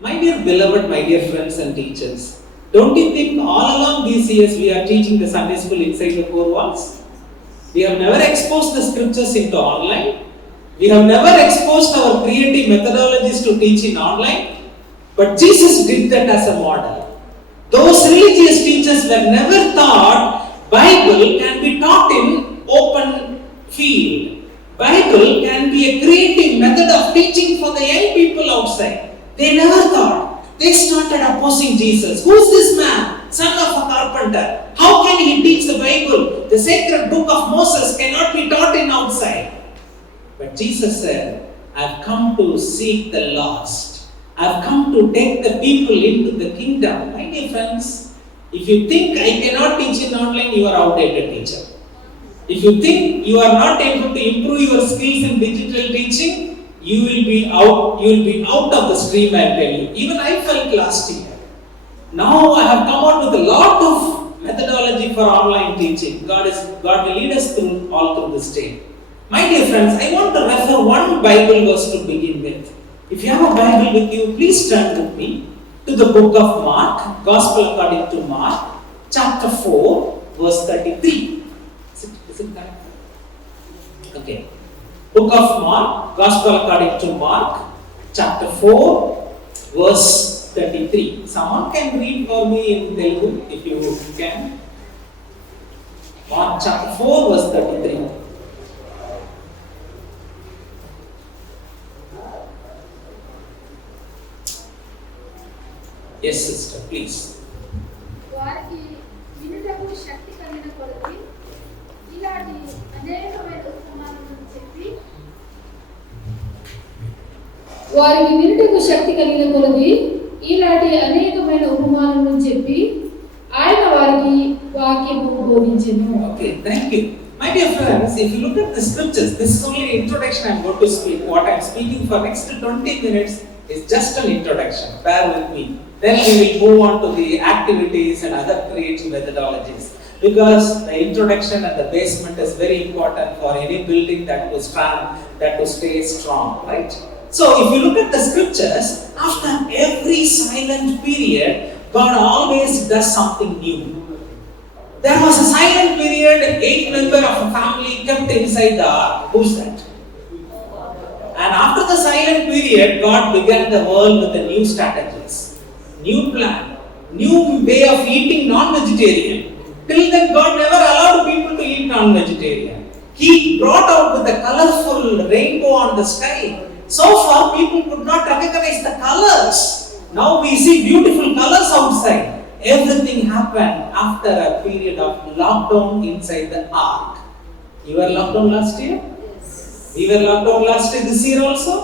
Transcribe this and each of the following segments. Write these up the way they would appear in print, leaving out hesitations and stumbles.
My dear beloved, my dear friends and teachers, don't you think all along these years we are teaching the Sunday school inside the four walls? We have never exposed the scriptures into online. We have never exposed our creative methodologies to teach in online. But Jesus did that as a model. Those religious teachers were never thought Bible can be taught in open field. Bible can be a creative method of teaching for the young people outside. They never thought. They started opposing Jesus. Who's this man? Son of a carpenter. How can he teach the Bible? The sacred book of Moses cannot be taught in outside. But Jesus said, I've come to seek the lost. I've come to take the people into the kingdom. My dear friends, if you think I cannot teach in online, you are outdated teacher. If you think you are not able to improve your skills in digital teaching, you will be out of the stream, I tell you. Even I felt last year. Now I have come out with a lot of methodology for online teaching. God will lead us all through this day. My dear friends, I want to refer one Bible verse to begin with. If you have a Bible with you, please turn with me to the book of Mark, Gospel according to Mark, chapter 4, verse 33. Is it correct? Okay. Book of Mark, Gospel according to Mark, chapter 4, verse 33. Someone can read for me in Telugu if you can. Mark chapter 4, verse 33. Yes, sister, please. వారికి వినుటకు శక్తి కలిగిన కొలది ఇలాంటి అనేకమైన ఉపమానాలను చెప్పి వారికి వినుటకు శక్తి కలిగిన కొలది ఇలాంటి అనేకమైన ఉపమానాలను చెప్పి ఆయన వారికి వాక్యము బోధించెను. Okay, thank you. My dear friends, if you look at the scriptures, this is only an introduction I am going to speak. What I am speaking for next 20 minutes is just an introduction. Bear with me. Then we will move on to the activities and other creative methodologies. Because the introduction and the basement is very important for any building that will stay strong, right? So if you look at the scriptures, after every silent period, God always does something new. There was a silent period, 8 members of a family kept inside the ark. Who's that? And after the silent period, God began the world with a new strategies, new plan, new way of eating non-vegetarian. Till then, God never allowed people to eat non-vegetarian. He brought out with a colorful rainbow on the sky. So far, people could not recognize the colors. Now we see beautiful colors outside. Everything happened after a period of lockdown inside the ark. You were locked down last year? We were locked down last year, this year also.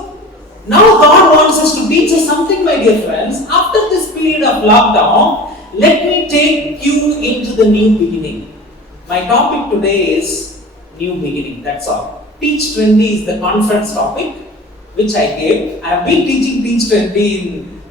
Now God wants us to teach us something, my dear friends. After this period of lockdown, let me take you into the new beginning. My topic today is new beginning, that's all. Teach 20 is the conference topic which I gave. I have been teaching Teach 20 in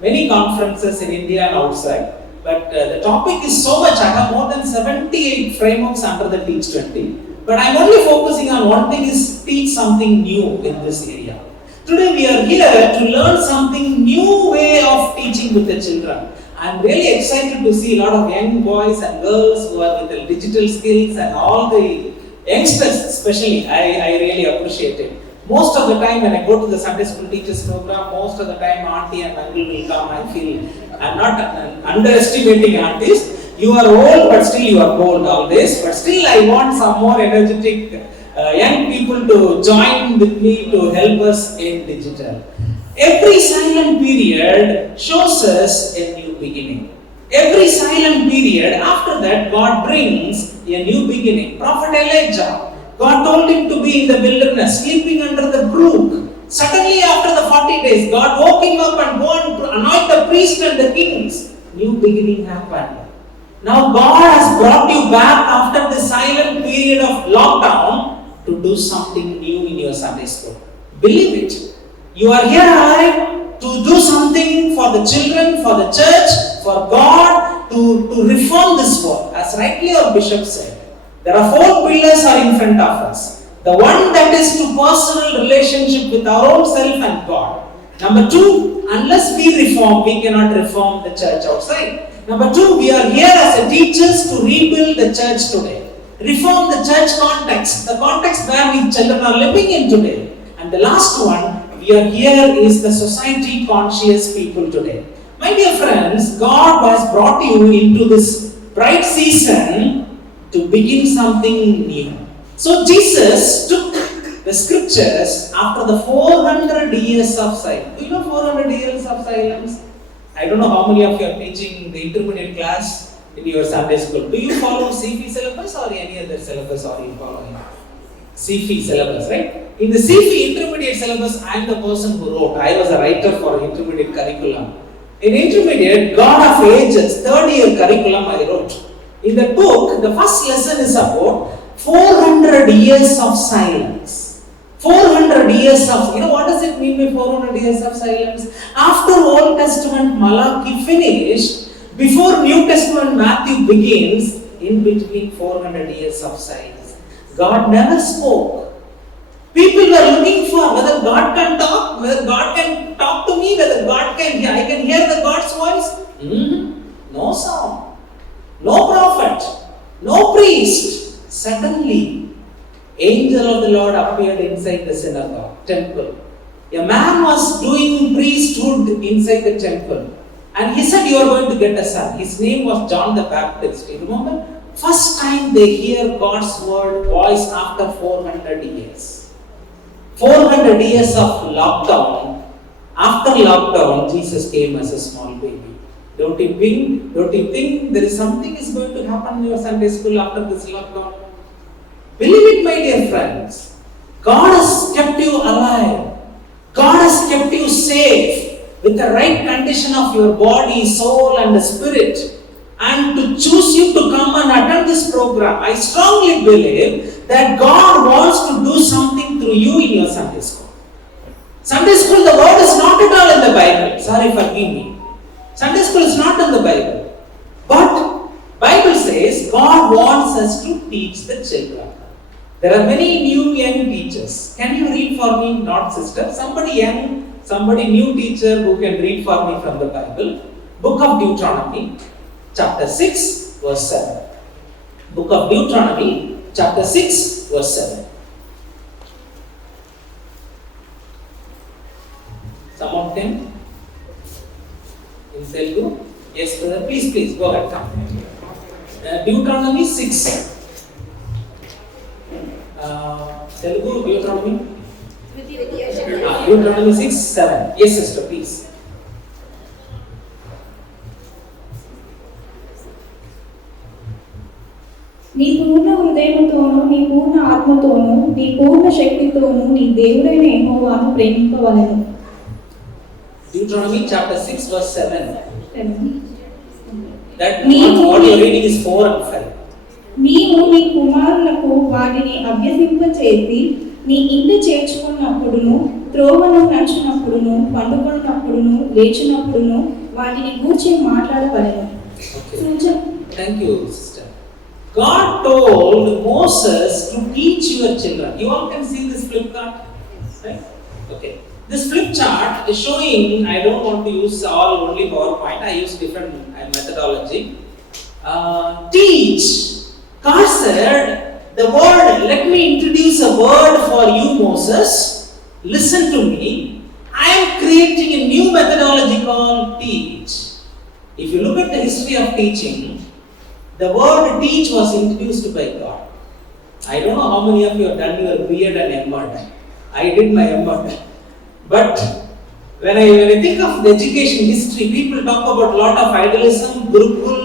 many conferences in India and outside. But the topic is so much, I have more than 78 frameworks under the Teach 20. But I am only focusing on one thing, is teach something new in this area. Today we are here to learn something new way of teaching with the children. I am really excited to see a lot of young boys and girls who are with the digital skills and all the youngsters especially. I really appreciate it. Most of the time when I go to the Sunday school teachers program, most of the time auntie and uncle will come. I feel I am not underestimating aunties. You are old but still you are bold always. But still I want some more energetic young people to join with me to help us in digital. Every silent period shows us a new beginning. Every silent period, after that God brings a new beginning. Prophet Elijah, God told him to be in the wilderness, sleeping under the brook. Suddenly after the 40 days, God woke him up and go and anoint the priest and the kings. New beginning happened. Now God has brought you back after the silent period of lockdown to do something new in your Sunday school. Believe it. You are here to do something for the children, for the church, for God to reform this world. As rightly our bishop said, there are 4 pillars are in front of us. The one that is to personal relationship with our own self and God. Number two, unless we reform, we cannot reform the church outside. Number two, we are here as a teachers to rebuild the church today. Reform the church context, the context where we children are living in today. And the last one, we are here is the society conscious people today. My dear friends, God has brought you into this bright season to begin something new. So Jesus took the scriptures after the 400 years of silence. Do you know 400 years of silence? I don't know how many of you are teaching the intermediate class in your Sunday school. Do you follow CP syllabus or any other syllabus, or you following CP syllabus, right? In the CP intermediate syllabus, I am the person who wrote. I was a writer for intermediate curriculum. In intermediate, God of Ages, third year curriculum I wrote. In the book, the first lesson is about 400 years of silence. 400 years of, what does it mean by 400 years of silence? After Old Testament Malachi finished, before New Testament Matthew begins, in between 400 years of silence. God never spoke. People were looking for whether God can talk, whether God can talk to me, whether God can hear. I can hear the God's voice. No sound, no prophet, no priest. Suddenly, angel of the Lord appeared inside the synagogue, temple. A man was doing priesthood inside the temple. And he said, you are going to get a son. His name was John the Baptist. You remember? First time they hear God's word voice after 400 years. 400 years of lockdown. After lockdown, Jesus came as a small baby. Don't you think there is something is going to happen in your Sunday school after this lockdown? Believe it, my dear friends. God has kept you alive. God has kept you safe with the right condition of your body, soul and the spirit. And to choose you to come and attend this program, I strongly believe that God wants to do something through you in your Sunday school. Sunday school, the word is not at all in the Bible. Sorry, forgive me. Sunday school is not in the Bible. But Bible says God wants us to teach the children. There are many new young teachers. Can you read for me, not sister? Somebody young, somebody new teacher who can read for me from the Bible. Book of Deuteronomy, chapter 6, verse 7. Book of Deuteronomy, chapter 6, verse 7. Some of them in Telugu? Yes, brother. Please, go ahead. Deuteronomy 6. Telugu, Deuteronomy? Deuteronomy 6, 7. Yes, sister, please. నీ పూర్ణ హృదయముతోను, నీ పూర్ణ ఆత్మతోను, నీ పూర్ణ శక్తితోను నీ దేవుడైన యెహోవాను ప్రేమింపవలెను. Deuteronomy chapter 6 verse 7. That what you are reading is 4 and 5. నీవు నీ కుమారులకు వాటిని అభ్యసింపచేసి నీ ఇంటి చేర్చుకున్నప్పుడును, త్రోవను నడిచినప్పుడును, పండుకొన్నప్పుడును, లేచినప్పుడును వాటిని గూర్చి మాట్లాడవలెను. Thank you, sister. God told Moses to teach your children. You all can see this flip chart, right? Okay. This flip chart is showing, I don't want to use only PowerPoint, I use different methodology. Teach. God said, the word, let me introduce a word for you, Moses. Listen to me. I am creating a new methodology called teach. If you look at the history of teaching, the word teach was introduced by God. I don't know how many of you have done your B.Ed and M.Ed. I did my M.Ed. But when I think of the education history, people talk about a lot of idealism, Gurukul,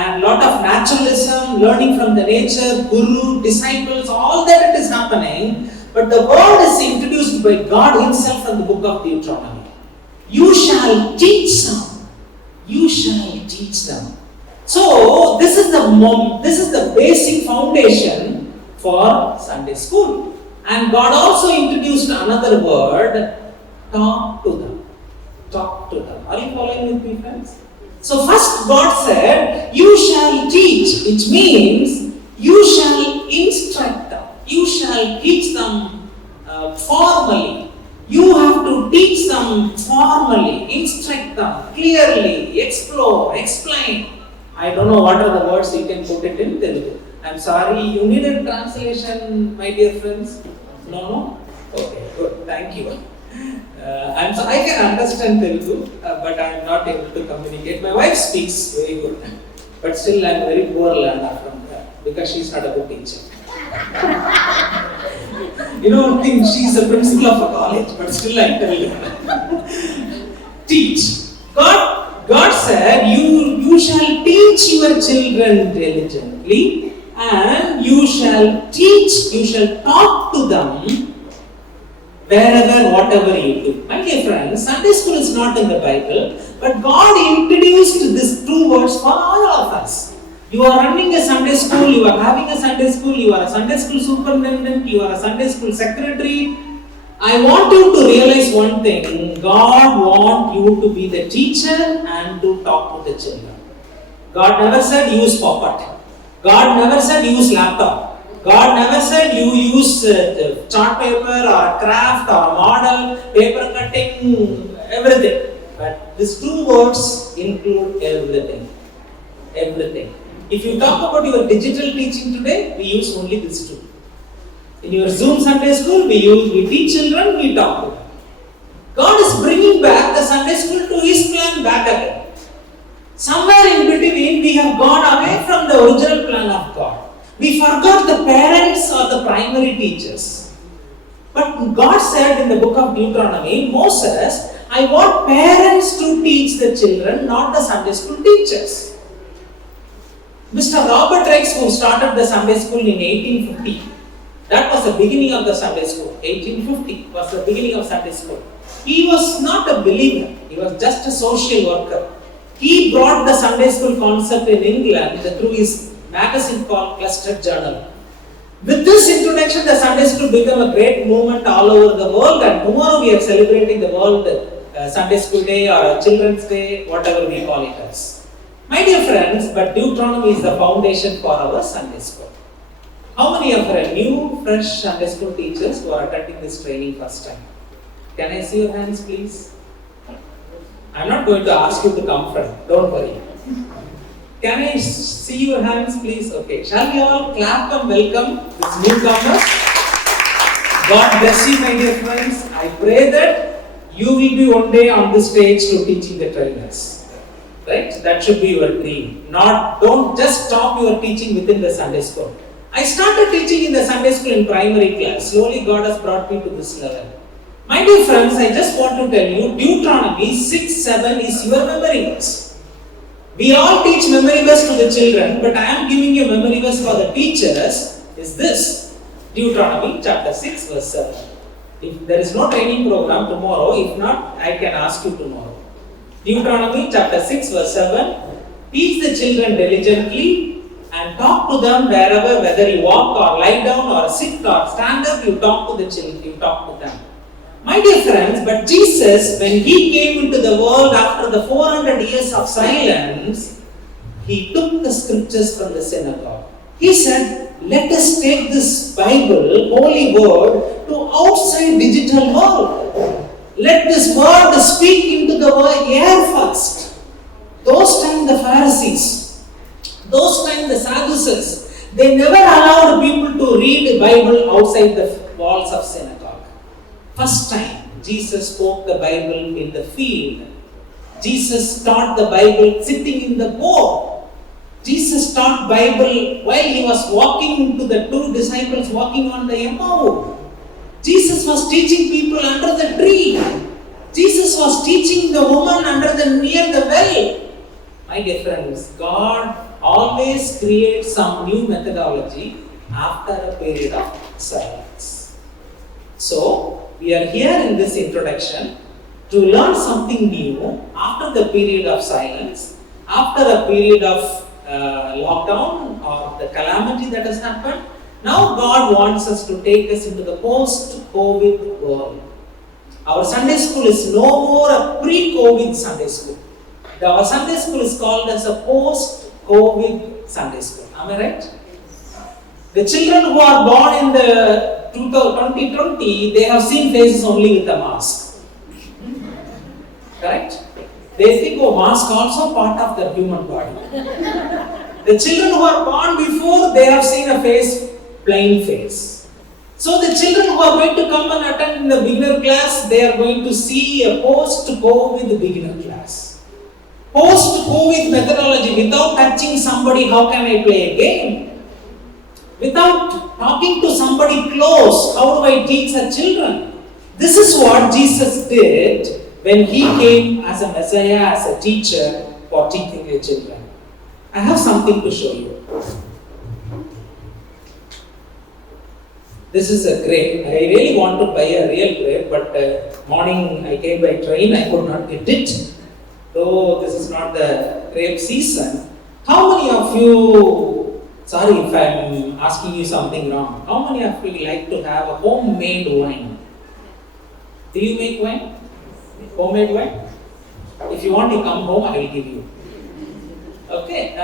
and lot of naturalism, learning from the nature, guru, disciples, all that it is happening. But the word is introduced by God himself in the book of Deuteronomy. You shall teach them. You shall teach them. So this is the basic foundation for Sunday school. And God also introduced another word, talk to them. Talk to them. Are you following with me, friends? So first God said, you shall teach, which means you shall instruct them. You shall teach them formally. You have to teach them formally, instruct them clearly, explore, explain. I don't know what are the words you can put it in Telugu. I'm sorry, you need a translation, my dear friends? No? Okay, good, thank you. I can understand Telugu, but I am not able to communicate. My wife speaks very good, but still I am very poor learner from her because she is not a good teacher. You don't think she is a principal of a college, but still I tell you. Teach. God said, you shall teach your children diligently, and you shall talk to them wherever, whatever you do. My dear friends, Sunday school is not in the Bible, but God introduced these two words for all of us. You are running a Sunday school, you are having a Sunday school, you are a Sunday school superintendent, you are a Sunday school secretary. I want you to realize one thing. God wants you to be the teacher and to talk to the children. God never said use puppet. God never said use laptop. God never said you use chart paper or craft or model, paper cutting, everything. But these two words include everything. Everything. If you talk about your digital teaching today, we use only these two. In your Zoom Sunday school, we teach children, we talk to them. God is bringing back the Sunday school to His plan back again. Somewhere in between, we have gone away from the original plan of God. We forgot the parents or the primary teachers. But God said in the book of Deuteronomy, Moses, I want parents to teach the children, not the Sunday school teachers. Mr. Robert Rex, who started the Sunday school in 1850, that was the beginning of the Sunday school. 1850 was the beginning of Sunday school. He was not a believer. He was just a social worker. He brought the Sunday school concept in England through his magazine called Cluster Journal. With this introduction, the Sunday school became a great movement all over the world, and tomorrow we are celebrating the World Sunday School Day or Children's Day, whatever we call it as. My dear friends, but Deuteronomy is the foundation for our Sunday school. How many of our new, fresh Sunday school teachers who are attending this training first time? Can I see your hands, please? I'm not going to ask you to come front, don't worry. Can I see your hands, please? Okay, shall we all clap and welcome this newcomers? God bless you, my dear friends. I pray that you will be one day on this stage to teaching the trainers. Right? That should be your dream. Don't just stop your teaching within the Sunday school. I started teaching in the Sunday school in primary class. Slowly God has brought me to this level. My dear friends, I just want to tell you, Deuteronomy 6:7 is your memory verse. We all teach memory verse to the children, but I am giving you memory verse for the teachers. Is this Deuteronomy chapter 6 verse 7. If there is no training program tomorrow, if not, I can ask you tomorrow. Deuteronomy chapter 6 verse 7. Teach the children diligently and talk to them wherever, whether you walk or lie down or sit or stand up, you talk to the children, you talk to them. My dear friends, but Jesus, when He came into the world after the 400 years of silence, He took the scriptures from the synagogue. He said, let us take this Bible, Holy Word, to outside digital world. Let this word speak into the air first. Those times the Pharisees, those times the Sadducees, they never allowed people to read the Bible outside the walls of synagogue. First time, Jesus spoke the Bible in the field. Jesus taught the Bible sitting in the boat. Jesus taught Bible while He was walking to the two disciples walking on the Emmaus. Jesus was teaching people under the tree. Jesus was teaching the woman near the well. My dear friends, God always creates some new methodology after a period of silence. So, we are here in this introduction to learn something new after the period of silence, after a period of lockdown or the calamity that has happened. Now God wants us to take us into the post-COVID world. Our Sunday school is no more a pre-COVID Sunday school. Our Sunday school is called as a post-COVID Sunday school. Am I right? The children who are born in the 2020, they have seen faces only with a mask. Correct? They think, oh, mask also part of the human body. The children who are born before, they have seen a face, plain face. So the children who are going to come and attend the beginner class, they are going to see a post-COVID beginner class. Post-COVID methodology, without touching somebody, how can I play a game? Without talking to somebody close, how do I teach the children? This is what Jesus did when he came as a Messiah, as a teacher for teaching the children. I have something to show you. This is a grape. I really want to buy a real grape, but morning I came by train, I could not get it. Though this is not the grape season. How many of you, sorry if I am asking you something wrong, how many of you like to have a homemade wine? Do you make wine? Homemade wine? If you want to come home, I will give you. Okay,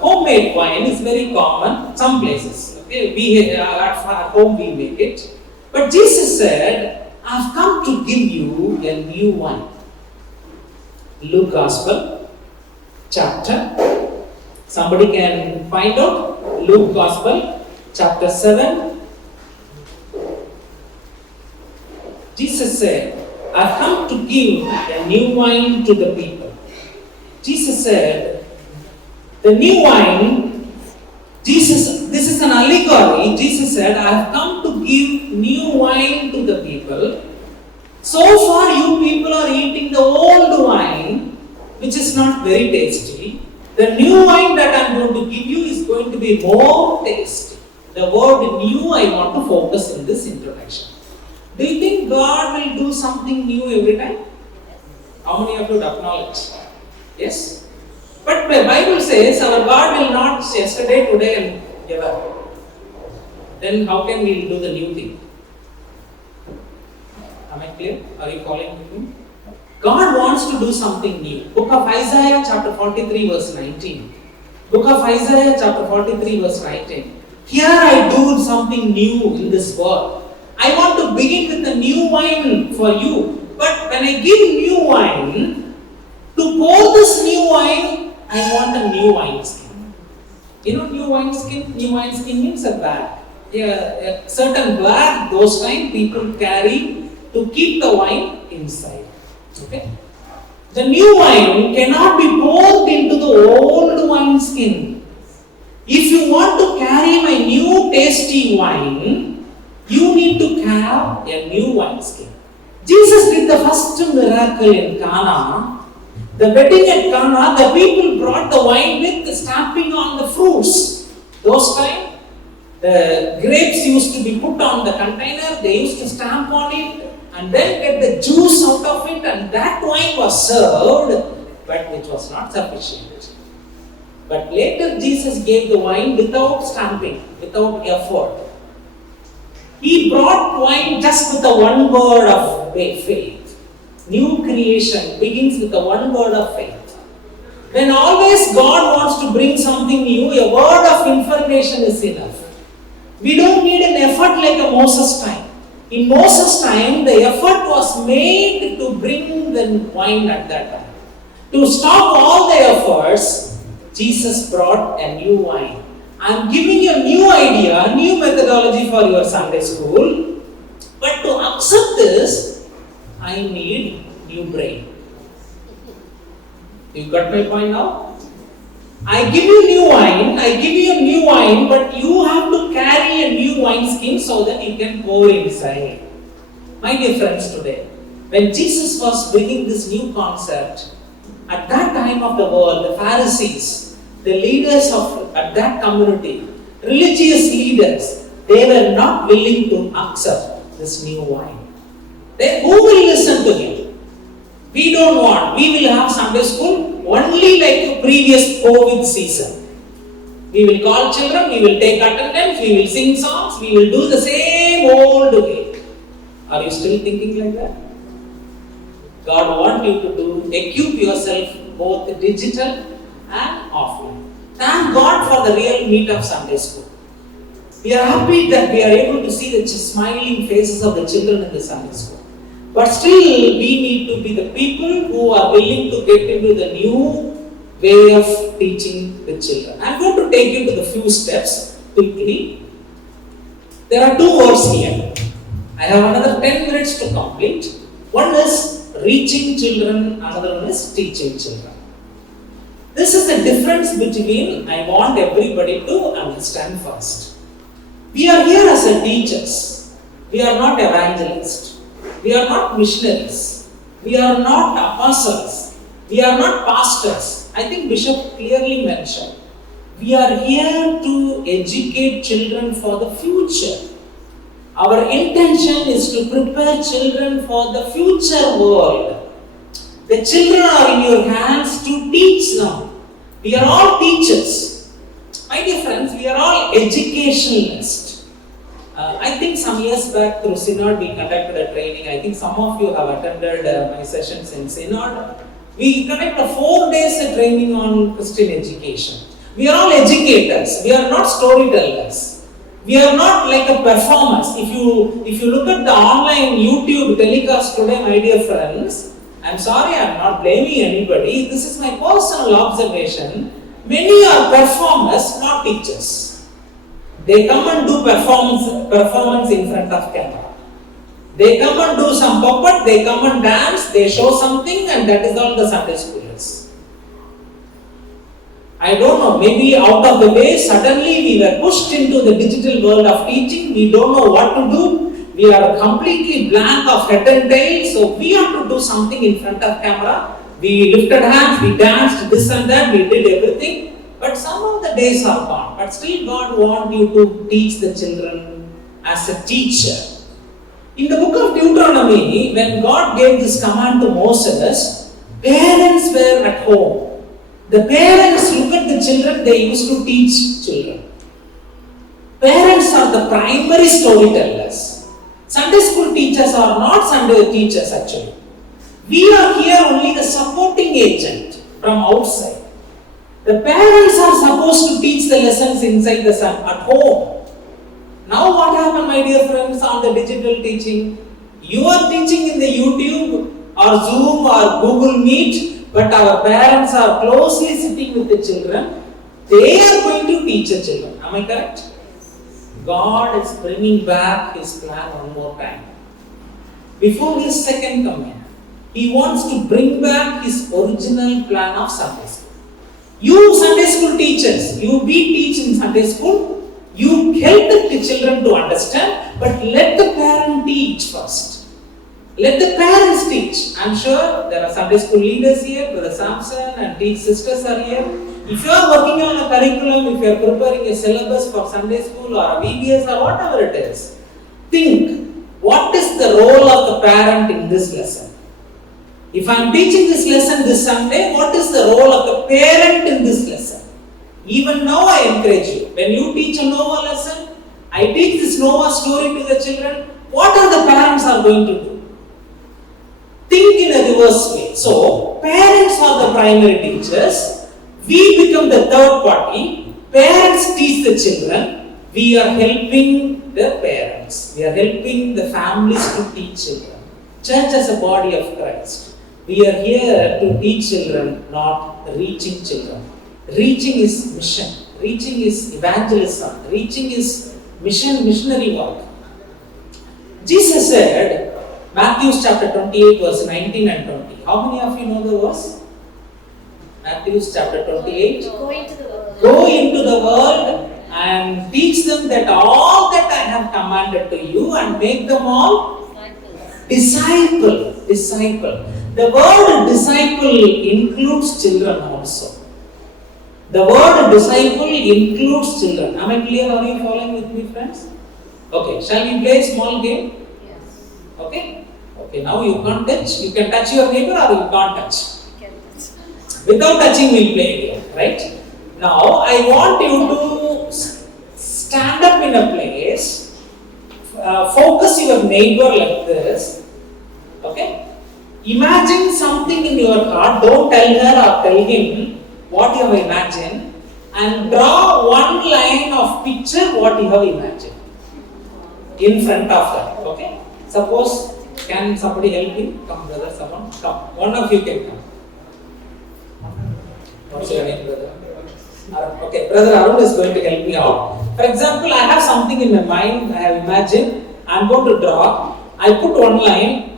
homemade wine is very common some places. Okay, we at home we make it. But Jesus said, I have come to give you a new wine. Luke Gospel, chapter. Somebody can find out. Luke Gospel, chapter 7. Jesus said, I have come to give a new wine to the people. Jesus said, the new wine, this is an allegory. Jesus said, I have come to give new wine to the people. So far, you people are eating the old wine, which is not very tasty. The new wine that I am going to give you is going to be more tasty. The word new I want to focus in this introduction. Do you think God will do something new every time? How many of you would acknowledge? Yes? But the Bible says our God will not yesterday, today and ever. Then how can we do the new thing? Am I clear? Are you following me? God wants to do something new. Book of Isaiah chapter 43 verse 19. Book of Isaiah chapter 43 verse 19. Here I do something new in this world. I want to begin with a new wine for you. But when I give new wine, to pour this new wine, I want a new wineskin. You know new wineskin? New wineskin means a bag. A certain bag, those kind people carry to keep the wine inside. Okay? The new wine cannot be poured into the old wineskin. If you want to carry my new tasty wine, you need to have a new wineskin. Jesus did the first miracle in Cana. The wedding at Cana, the people brought the wine with stamping on the fruits. Those time, the grapes used to be put on the container, they used to stamp on it and then get the juice out of it, and that wine was served, but which was not sufficient. But later Jesus gave the wine without stamping, without effort. He brought wine just with the one word of faith. New creation begins with the one word of faith. When always God wants to bring something new, a word of information is enough. We don't need an effort like a Moses time. In Moses time, the effort was made to bring the wine at that time. To stop all the efforts, Jesus brought a new wine. I am giving you a new idea, a new methodology for your Sunday school. But to accept this, I need new brain. You got my point now? I give you new wine, but you have to carry a new wineskin so that you can pour inside. My dear friends, today, when Jesus was bringing this new concept, at that time of the world, the Pharisees, the leaders of at that community, religious leaders, they were not willing to accept this new wine. Then who will listen to him? We don't want. We will have Sunday school only like the previous COVID season. We will call children, we will take attendance, we will sing songs, we will do the same old way. Are you still thinking like that? God wants you to equip yourself both digital and offline. Thank God for the real meet of Sunday school. We are happy that we are able to see the smiling faces of the children in the Sunday school. But still, we need to be the people who are willing to get into the new way of teaching the children. I am going to take you to the few steps quickly. There are two words here. I have another 10 minutes to complete. One is reaching children, another one is teaching children. This is the difference between I want everybody to understand first. We are here as a teachers. We are not evangelists. We are not missionaries. We are not apostles. We are not pastors. I think Bishop clearly mentioned. We are here to educate children for the future. Our intention is to prepare children for the future world. The children are in your hands to teach them. We are all teachers. My dear friends, we are all educationalists. I think some years back through Synod we conducted a training. I think some of you have attended my sessions in Synod. We conducted 4 days training on Christian education. We are all educators. We are not storytellers. We are not like a performers. If you look at the online YouTube telecast today, my dear friends, I'm sorry, I'm not blaming anybody. This is my personal observation. Many are performers, not teachers. They come and do performance in front of camera. They come and do some puppet, they come and dance, they show something, and that is all the Sunday schoolers. I don't know, maybe out of the way, suddenly we were pushed into the digital world of teaching. We don't know what to do. We are completely blank of head and tail. So we have to do something in front of camera. We lifted hands, we danced, this and that, we did everything. But some of the days are gone. But still God wants you to teach the children as a teacher. In the book of Deuteronomy, when God gave this command to Moses, parents were at home. The parents look at the children, they used to teach children. Parents are the primary storytellers. Sunday school teachers are not Sunday teachers actually. We are here only the supporting agent from outside. The parents are supposed to teach the lessons inside the at home. Now what happened, my dear friends, on the digital teaching? You are teaching in the YouTube or Zoom or Google Meet. But our parents are closely sitting with the children. They are going to teach the children. Am I correct? God is bringing back His plan one more time. Before His second coming, He wants to bring back His original plan of Sunday school. You Sunday school teachers, you be teaching Sunday school. You help the children to understand, but let the parent teach first. Let the parents teach. I'm sure there are Sunday school leaders here, Brother Samson and teach sisters are here. If you are working on a curriculum, if you are preparing a syllabus for Sunday school or a VBS or whatever it is, think, what is the role of the parent in this lesson? If I am teaching this lesson this Sunday, what is the role of the parent in this lesson? Even now I encourage you, when you teach a Noah lesson, I teach this Noah story to the children, what are the parents are going to do? Think in a reverse way. So, parents are the primary teachers. We become the third party. Parents teach the children. We are helping the parents. We are helping the families to teach children. Church as a body of Christ. We are here to teach children, not reaching children. Reaching is mission. Reaching is evangelism. Reaching is missionary work. Jesus said, Matthew chapter 28 verse 19 and 20. How many of you know the verse? Matthew chapter 28. Go into the world and teach them that all that I have commanded to you and make them all disciple. The word disciple includes children also. The word disciple includes children. Am I clear? Are you following with me, friends? Okay, shall we play a small game? Yes. Okay, now you can't touch. You can touch your neighbor or you can't touch. Without touching, we'll play again, right? Now, I want you to stand up in a place, focus your neighbor like this, okay? Imagine something in your heart, don't tell her or tell him what you have imagined, and draw one line of picture what you have imagined in front of her. Okay? Suppose, can somebody help me? Come, brother, someone. Come. One of you can come. What's your name, brother? Arun. Okay, brother Arun is going to help me out. For example, I have something in my mind, I have imagined, I am going to draw. I put one line,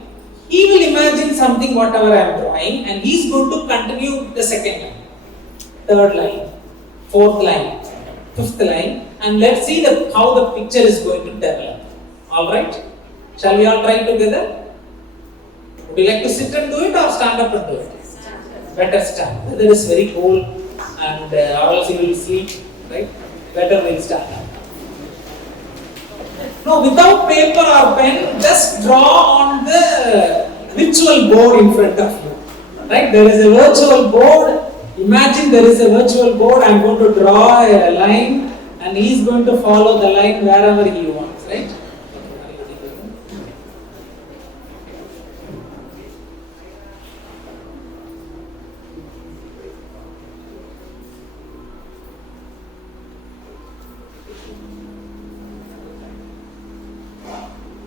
he will imagine something whatever I am drawing, and he is going to continue the second line, third line, fourth line, fifth line, and let's see how the picture is going to develop. Alright? Shall we all try together? Would you like to sit and do it or stand up and do it? Better stand. Weather is very cold and or else you will sleep, right? Better we'll stand up. No, without paper or pen, just draw on the virtual board in front of you. Right? There is a virtual board. Imagine there is a virtual board. I am going to draw a line and he is going to follow the line wherever he wants. Right?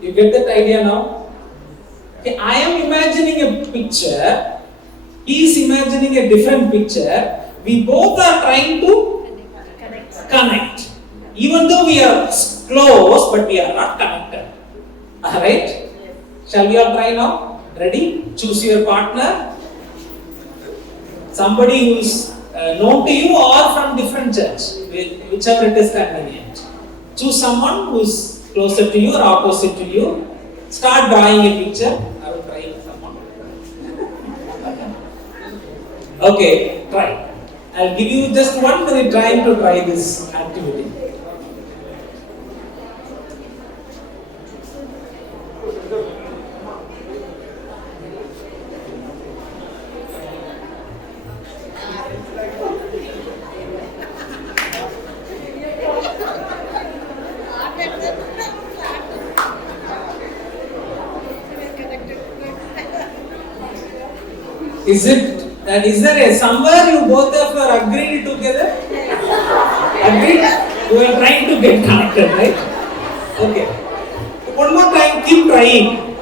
You get that idea now? Okay, I am imagining a picture, he is imagining a different picture, we both are trying to connect. Even though we are close, but we are not connected. Alright? Shall we all try now? Ready? Choose your partner. Somebody who is known to you or from different church, whichever it is convenient. Choose someone who is closer to you or opposite to you. Start drawing a picture. I will try someone. Okay, try. I'll give you just 1 minute time to try this activity. Is there somewhere you both of you are agreed together? Agreed? You are trying to get connected, right? Okay. One more time, keep trying.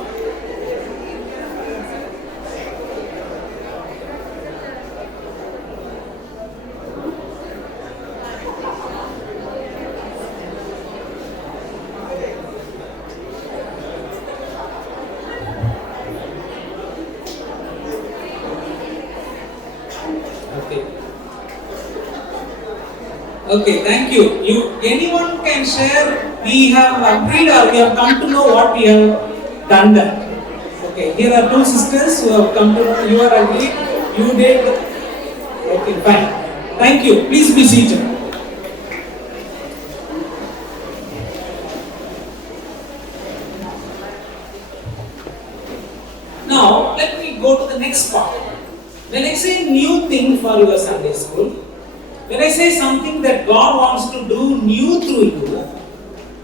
Okay, thank you. Anyone can share, we have agreed or we have come to know what we have done that. Okay, here are two sisters who have come to know, you are agreed, you did. Okay, fine. Thank you. Please be seated. Now, let me go to the next part. When I say new thing for your Sunday school, when I say something that God wants to do new through you,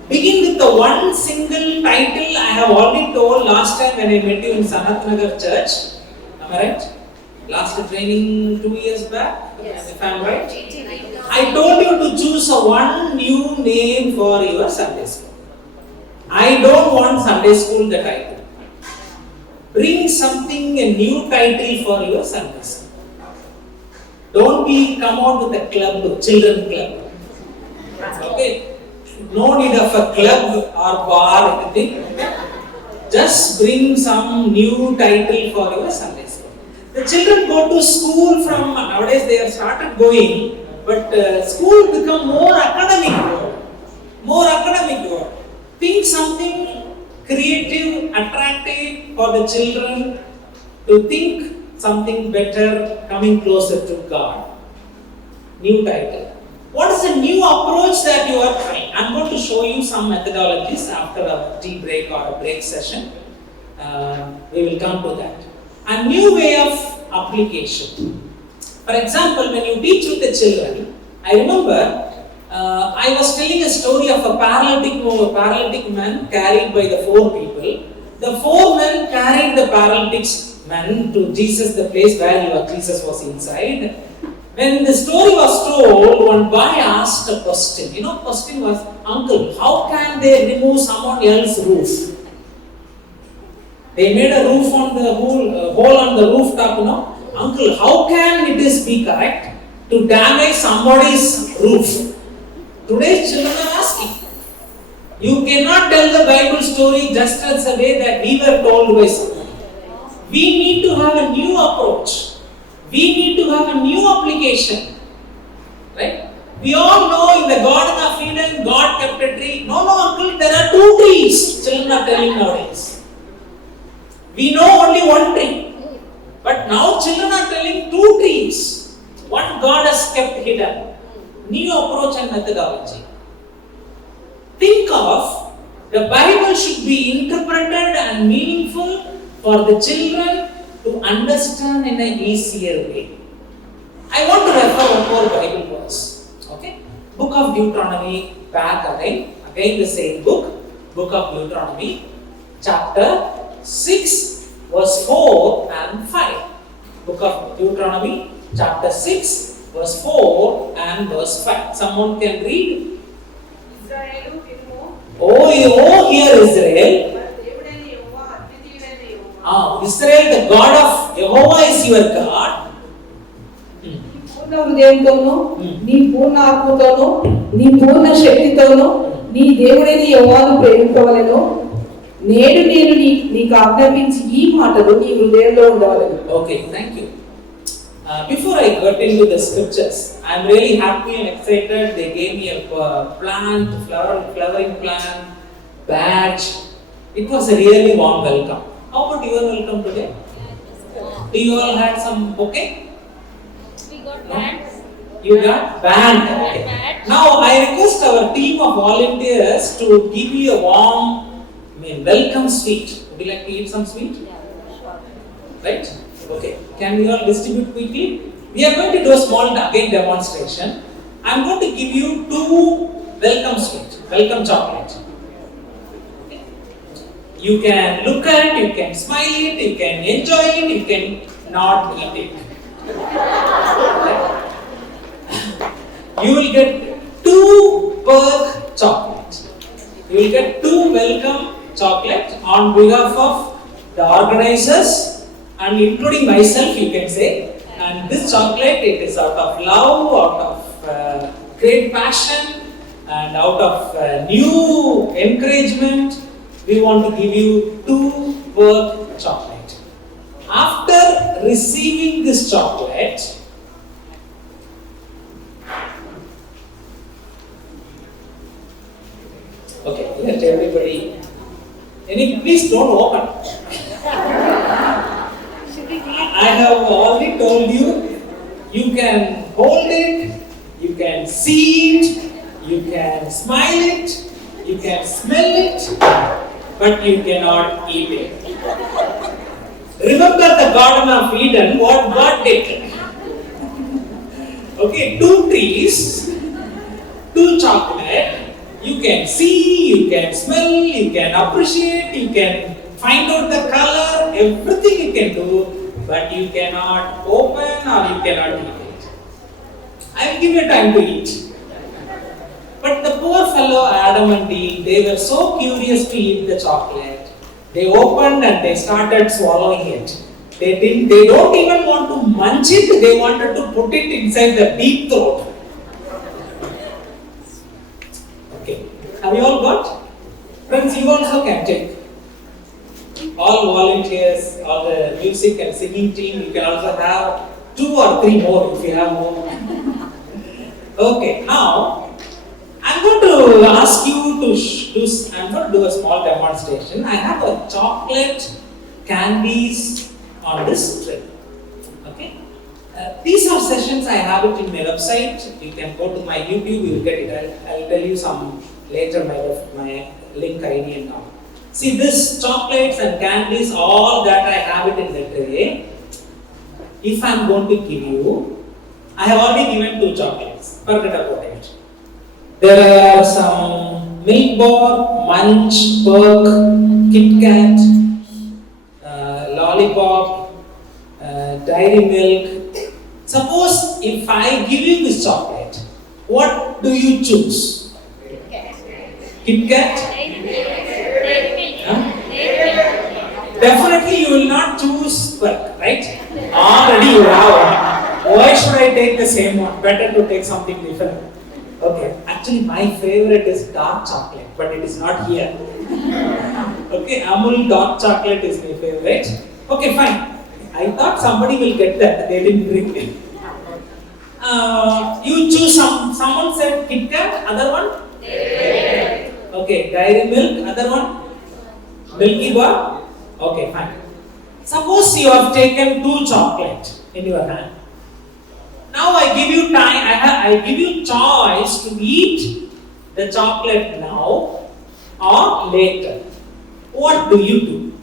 begin with the one single title I have already told last time when I met you in Sanath Nagar Church. Am I right? Last training 2 years back, yes. If I am right. I told you to choose one new name for your Sunday school. I don't want Sunday school the title. Bring something, a new title for your Sunday school. Don't come out with a club, children club. Okay? No need of a club or bar, anything. Just bring some new title for your Sunday school. The children go to school from, nowadays they have started going, but school become more academic world. Think something creative, attractive for the children to think something better, coming closer to God. New title. What is the new approach that you are trying? I'm going to show you some methodologies after a tea break or a break session. We will come to that. A new way of application. For example, when you teach with the children, I remember I was telling a story of a paralytic man carried by the 4 people. The 4 men carried the paralytic man to Jesus, the place where Jesus was inside. When the story was told, one boy asked a question. Question was, "Uncle, how can they remove someone else's roof?" They made a roof on the hole on the rooftop. "Uncle, how can it be correct to damage somebody's roof?" Today's children are asking. You cannot tell the Bible story just as the way that we were told by someone. We need to have a new approach. We need to have a new application. Right? We all know in the Garden of Eden, God kept a tree. No, uncle, there are 2 trees. Children are telling nowadays. We know only 1 tree. But now children are telling 2 trees. One God has kept hidden. New approach and methodology. Think of, the Bible should be interpreted and meaningful for the children to understand in an easier way. I want to refer one more Bible verse. Okay? Book of Deuteronomy, back again the same book of Deuteronomy, chapter 6, verse 4 and 5. Book of Deuteronomy, chapter 6, verse 4 and verse 5. Someone can read? Oh, hear Israel. Israel, the God of Jehovah is your God. పూర్ణ హృదయంతోను నీ పూర్ణ ఆత్మతోను నీ పూర్ణ శక్తితోను నీ దేవుడైన యెహోవాను ప్రేమింపవలెను. నేడు నేను నీకు ఆజ్ఞాపించి ఈ మాటలు నీ హృదయంలో ఉండవలెను. Okay, thank you. Before I got into the scriptures, I am really happy and excited. They gave me a plant, flowering plant, badge. It was a really warm welcome. How about your welcome today? Do you all had some bouquet? We got bands. You got band. Okay. Now I request our team of volunteers to give you a warm, welcome sweet. Would you like to eat some sweet? Right? Okay. Can we all distribute quickly? We are going to do a small demonstration. I am going to give you 2 welcome sweet, welcome chocolate. You can look at it, you can smile it, you can enjoy it, you can not eat it. You will get 2 perk chocolate. You will get 2 welcome chocolate on behalf of the organizers and including myself, you can say. And this chocolate, it is out of love, out of great passion, and out of new encouragement. We want to give you 2 perk chocolate. After receiving this chocolate, okay, let everybody. Please don't open. I have already told you, you can hold it, you can see it, you can smile it, you can smell it, but you cannot eat it. Remember the Garden of Eden, what God did. Okay, 2 trees, 2 chocolate, you can see, you can smell, you can appreciate, you can find out the color, everything you can do, but you cannot open or you cannot eat it. I will give you time to eat. But the poor fellow Adam and Eve, they were so curious to eat the chocolate. They opened and they started swallowing it. They don't even want to munch it, they wanted to put it inside the deep throat. Okay, have you all got? Friends, you also can take. All volunteers, all the music and singing team, you can also have 2 or 3 more if you have more. Okay, now I'm going to ask you to do a small demonstration. I have a chocolate candies on this tray. Okay, these are sessions I have it in my website. You can go to my YouTube, you will get it. I'll tell you some later my link ID and all. See, this chocolates and candies, all that I have it in the tray. If I'm going to give you, I have already given 2 chocolates. Forget about it. There are some Milk Bar, Munch, Perk, Kit Kat, Lollipop, Dairy Milk, Suppose if I give you this chocolate, what do you choose? Kit Kat? Huh? Definitely you will not choose Spark, right? Already you have one. Why should I take the same one? Better to take something different. Okay, actually my favorite is dark chocolate, but it is not here. Okay, Amul dark chocolate is my favorite. Okay, fine. I thought somebody will get that. They didn't bring it. You choose someone said Kit Kat, other one? Okay, Dairy Milk, other one? Milky Bar? Okay, fine. Suppose you have taken 2 chocolate in your hand. Now I give you time, I give you choice to eat the chocolate now or later. What do you do?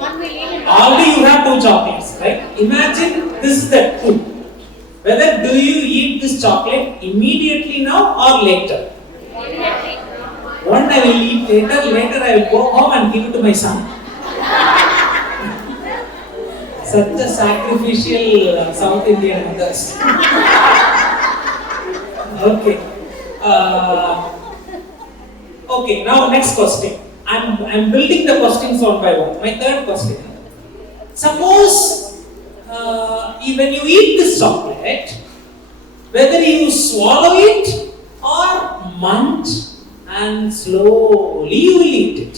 Already you have 2 chocolates, right? Imagine this is the 2. Whether do you eat this chocolate immediately now or later? One I will eat later I will go home and give it to my son. Such a sacrificial South Indian mothers. Okay. Okay, now next question. I'm building the questions one by one. My third question. Suppose when you eat this chocolate, whether you swallow it or munch and slowly you will eat it.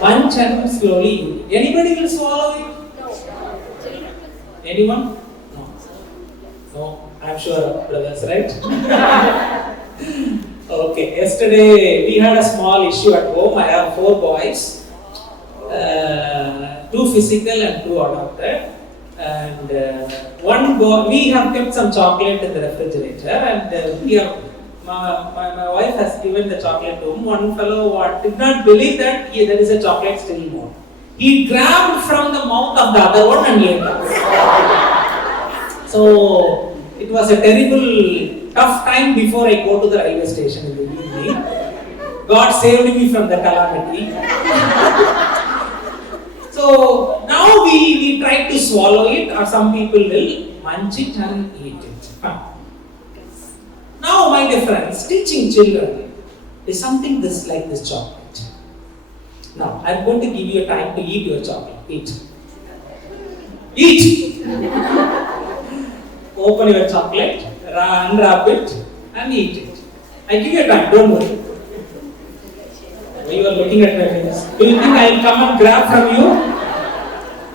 Munch and slowly eat it. Anybody will swallow it? No. Anyone? No. No, I'm sure brothers, right? Okay, yesterday we had a small issue at home. I have 4 boys, 2 physical and 2 adopted. And one boy, we have kept some chocolate in the refrigerator, and we have, my wife has given the chocolate to him. One fellow did not believe that there is a chocolate still more. He grabbed from the mouth of the other one and ate it. So it was a terrible, tough time before I go to the railway station in the evening. God saved me from the calamity. So now we try to swallow it, or some people will munch it and eat it. Now, my dear friends, teaching children is something like this chocolate. Now, I am going to give you time to eat your chocolate. Eat. Eat! Open your chocolate, unwrap it, and eat it. I give you time, don't worry. You are looking at my face. Do you think I will come and grab from you?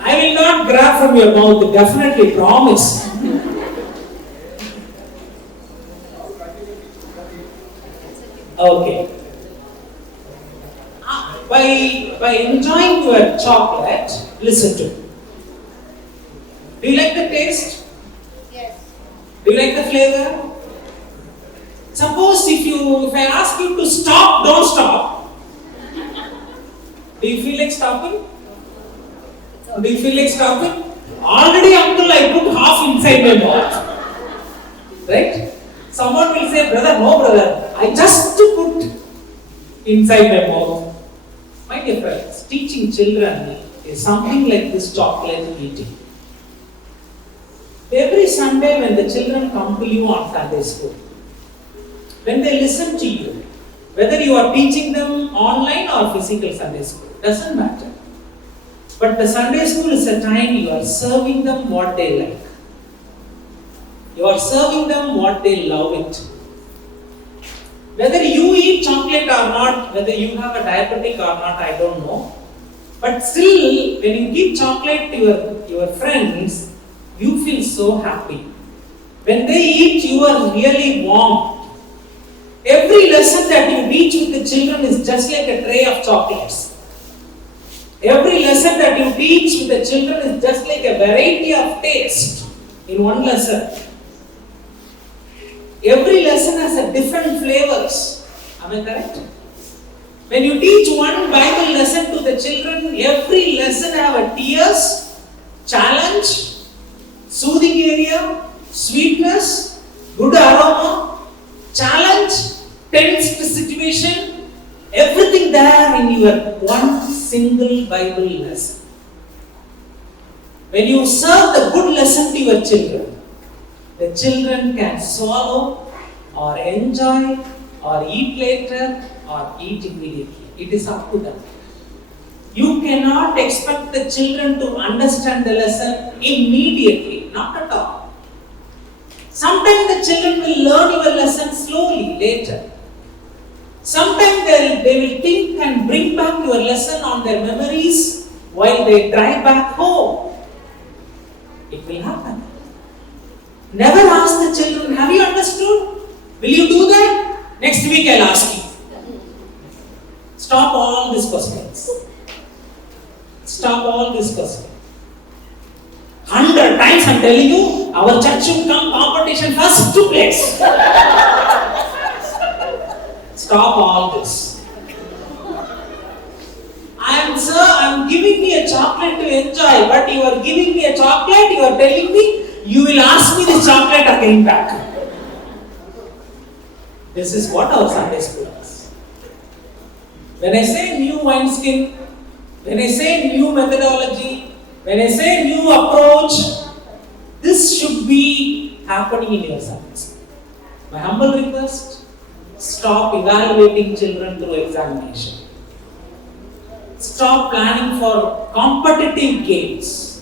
I will not grab from your mouth, definitely, promise. Okay. By enjoying your chocolate, listen to me. Do you like the taste? Yes. Do you like the flavor? Suppose if I ask you to stop, don't stop. Do you feel like stopping? Do you feel like stopping? Already, uncle, I put half inside my mouth. Right? Someone will say, brother, no brother, I just put inside my mouth. My dear friends, teaching children is something like this chocolate eating. Every Sunday when the children come to you on Sunday school, when they listen to you, whether you are teaching them online or physical Sunday school, doesn't matter. But the Sunday school is a time you are serving them what they like. You are serving them what they love it. Whether you eat chocolate or not, whether you have a diabetic or not, I don't know. But still, when you give chocolate to your friends, you feel so happy. When they eat, you are really warm. Every lesson that you teach with the children is just like a tray of chocolates. Every lesson that you teach with the children is just like a variety of taste in one lesson. Every lesson has a different flavors. Am I correct? When you teach one Bible lesson to the children, every lesson have a tears, challenge, soothing area, sweetness, good aroma, challenge, tense situation, everything there in your one single Bible lesson. When you serve the good lesson to your children, the children can swallow or enjoy or eat later or eat immediately. It is up to them. You cannot expect the children to understand the lesson immediately, not at all. Sometimes the children will learn your lesson slowly later. Sometimes they will think and bring back your lesson on their memories while they drive back home. It will happen. Never ask the children, have you understood? Will you do that? Next week I'll ask you. Stop all these questions. Stop all these questions. 100 times I'm telling you, our church should come competition first place. Stop all this. I'm giving me a chocolate to enjoy, but you are giving me a chocolate, you are telling me, you will ask me this chocolate again back. This is what our Sunday school is. When I say new wineskin, when I say new methodology, when I say new approach, this should be happening in your Sunday school. My humble request, stop evaluating children through examination. Stop planning for competitive games.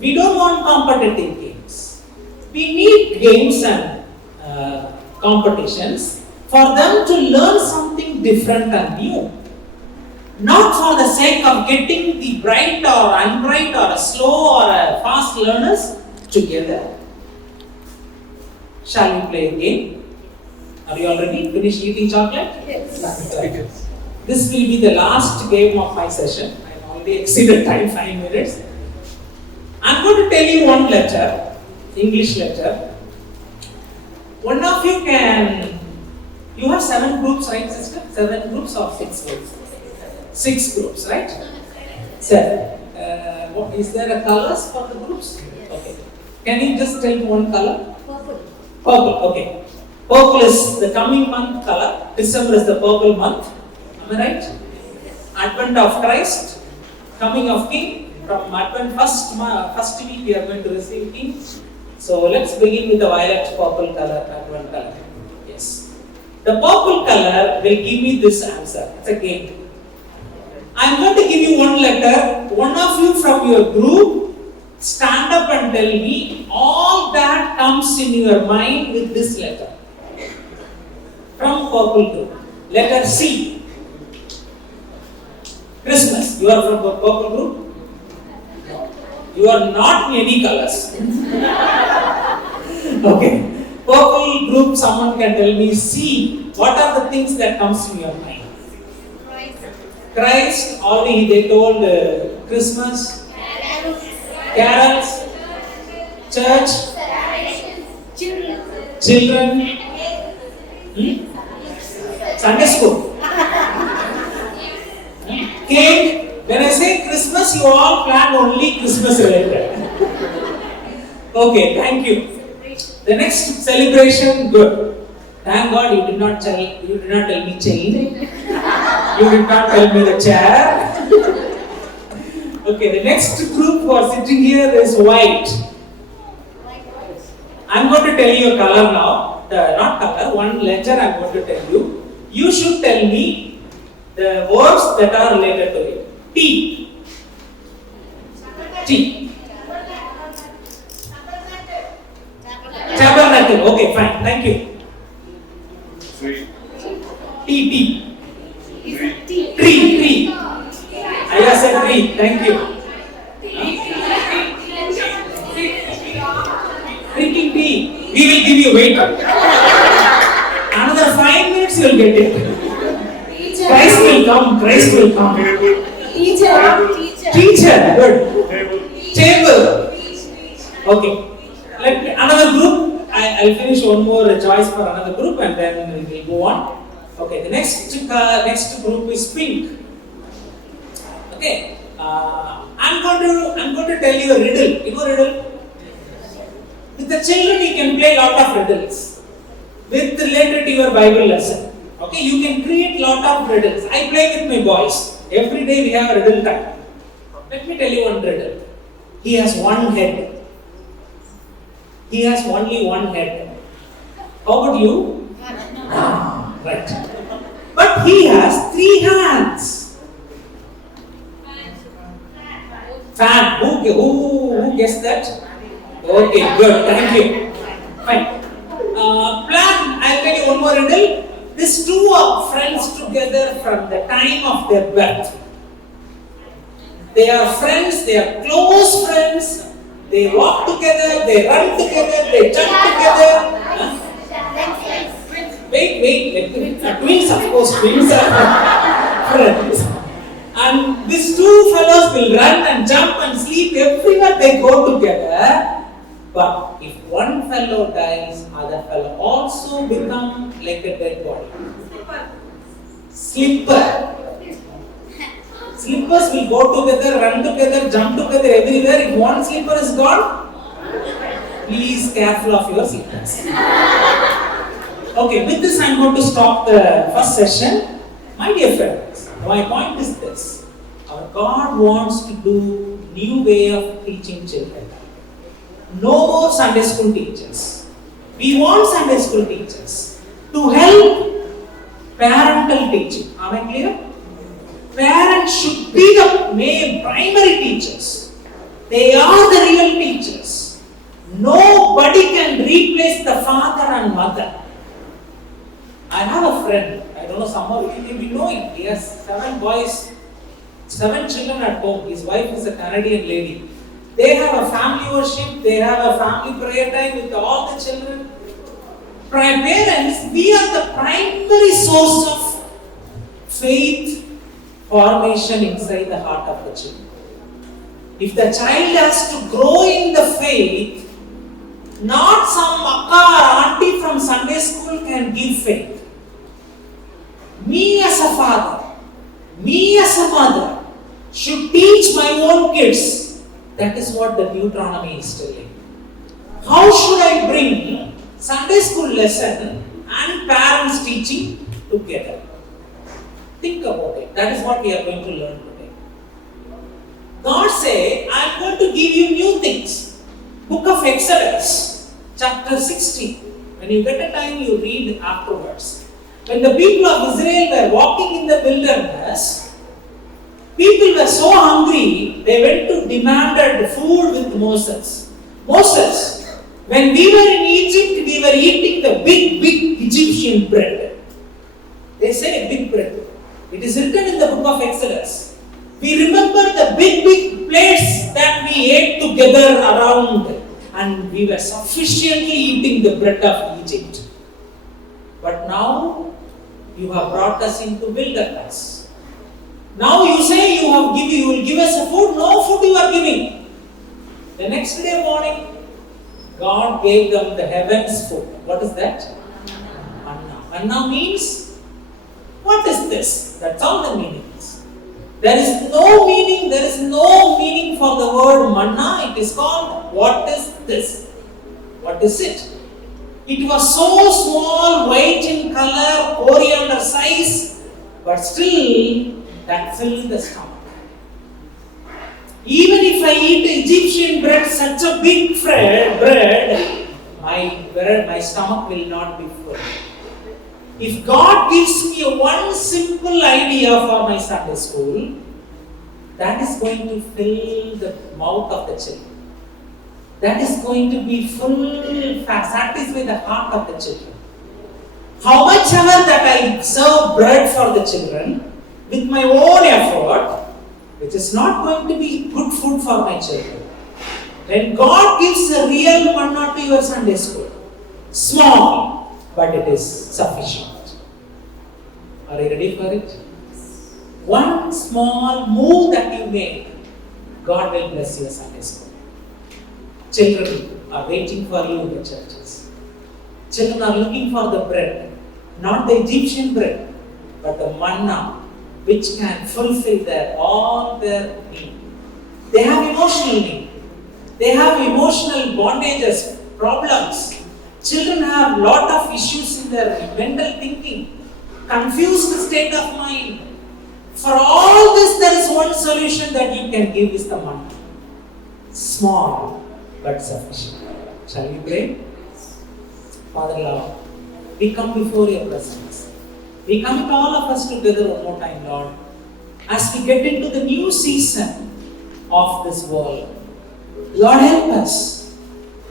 We don't want competitive games. We need games and competitions for them to learn something different and new. Not for the sake of getting the bright or unbright or slow or fast learners together. Shall we play a game? Are you already finished eating chocolate? Yes. This will be the last game of my session. I have already exceeded time, 5 minutes. I'm going to tell you one letter, English letter. One of you you have 7 groups, right, sister? 7 groups or 6 groups? 6 groups, right? 7. Is there a colors for the groups? Okay. Can you just tell me one color? Purple, okay. Purple is the coming month color. December is the purple month. Am I right? Advent of Christ, coming of King. From Advent first week we are going to receive King. So let's begin with the violet purple color, Advent color. Yes. The purple color will give me this answer. It's a game. I'm going to give you one letter. One of you from your group stand up and tell me all that comes in your mind with this letter. From purple group. Letter C. Christmas. You are from the purple group? No. You are not in any colors. Okay. Purple group, someone can tell me C. What are the things that comes in your mind? Christ, already they told Christmas, carols, church, children, Sunday school, cake. When I say Christmas, you all plan only Christmas related. Okay, thank you. The next celebration, good. Thank God you did not tell me chain. You did not tell me the chair. Okay, the next group who are sitting here is white. I'm going to tell you a color now. Not color, one letter I'm going to tell you. You should tell me the words that are related to it. T. T. Tabernacle. Okay, fine. Thank you. T. Tree. I said tree. Thank you. Drinking tea. We will give you weight. Another 5 minutes you will get it. Christ will come. Teacher. Good. Table. Okay. Another group. I'll finish one more choice for another group and then we will go on. Okay, the next group is pink. Okay, I'm going to tell you a riddle. You know riddle? With the children you can play lot of riddles related to your Bible lesson. Okay, you can create lot of riddles. I play with my boys. Every day we have a riddle time. Let me tell you one riddle. He has one head. He has only one head. How about you? Right. But he has 3 hands. Fan. Who guessed that? Okay, good. Thank you. Fine. Plan. I'll tell you one more riddle. These 2 are friends together from the time of their birth. They are friends. They are close friends. They walk together. They run together. They jump together. Huh? Wait. Twins, of course. Twins are friends. And these 2 fellows will run and jump and sleep everywhere they go together. But if one fellow dies, other fellow also become like a dead body. Slipper. Slippers will go together, run together, jump together everywhere. If one slipper is gone, please careful of your slippers. Okay, with this I'm going to stop the first session. My dear friends, my point is this. Our God wants to do new way of teaching children. No more Sunday school teachers. We want Sunday school teachers to help parental teaching. Am I clear? Parents should be the main primary teachers. They are the real teachers. Nobody can replace the father and mother. I have a friend, I don't know, some of you may know him. He has 7 boys, 7 children at home. His wife is a Canadian lady. They have a family worship, they have a family prayer time with all the children. Parents, we are the primary source of faith formation inside the heart of the children. If the child has to grow in the faith, not some akka or auntie from Sunday school can give faith. Me as a father, me as a mother should teach my own kids. That is what the Deuteronomy is telling. How should I bring Sunday school lesson and parents teaching together? Think about it. That is what we are going to learn today. God said, I am going to give you new things. Book of Exodus, chapter 16. When you get a time, you read afterwards. When the people of Israel were walking in the wilderness, people were so hungry, they went to demanded food with Moses. Moses, when we were in Egypt, we were eating the big Egyptian bread. They say big bread. It is written in the book of Exodus. We remember the big plates that we ate together around, and we were sufficiently eating the bread of Egypt. But now, you have brought us into wilderness. Now you say you will give us a food. No food you are giving. The next day morning, God gave them the heavens food. What is that? Manna. Manna means, what is this? That's all the meaning is. There is no meaning for the word manna. It is called, what is this? What is it? It was so small, white in color, coriander size, but still that filled the stomach. Even if I eat Egyptian bread, such a big bread, my stomach will not be full. If God gives me one simple idea for my Sunday school, that is going to fill the mouth of the children. That is going to be satisfy the heart of the children. How much ever that I serve bread for the children, with my own effort, which is not going to be good food for my children. When God gives a real manna to your Sunday school, small, but it is sufficient. Are you ready for it? One small move that you make, God will bless your Sunday school. Children are waiting for you in the churches. Children are looking for the bread, not the Egyptian bread, but the manna, which can fulfill all their need. They have emotional need. They have emotional bondages, problems. Children have a lot of issues in their mental thinking, confused state of mind. For all this, there is one solution that you can give is the manna. small but sufficient. Shall we pray? Father Lord, we come before your presence. We commit all of us together one more time, Lord, as we get into the new season of this world. Lord, help us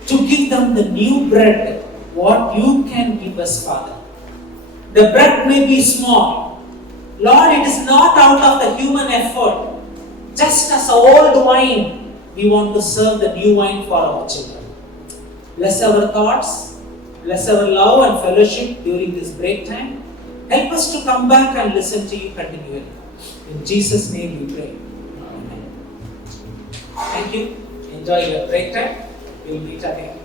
to give them the new bread, what you can give us, Father. The bread may be small. Lord, it is not out of the human effort. Just as old wine, we want to serve the new wine for our children. Bless our thoughts, bless our love and fellowship during this break time. Help us to come back and listen to you continually. In Jesus' name we pray. Amen. Thank you. Enjoy your break time. We'll meet again.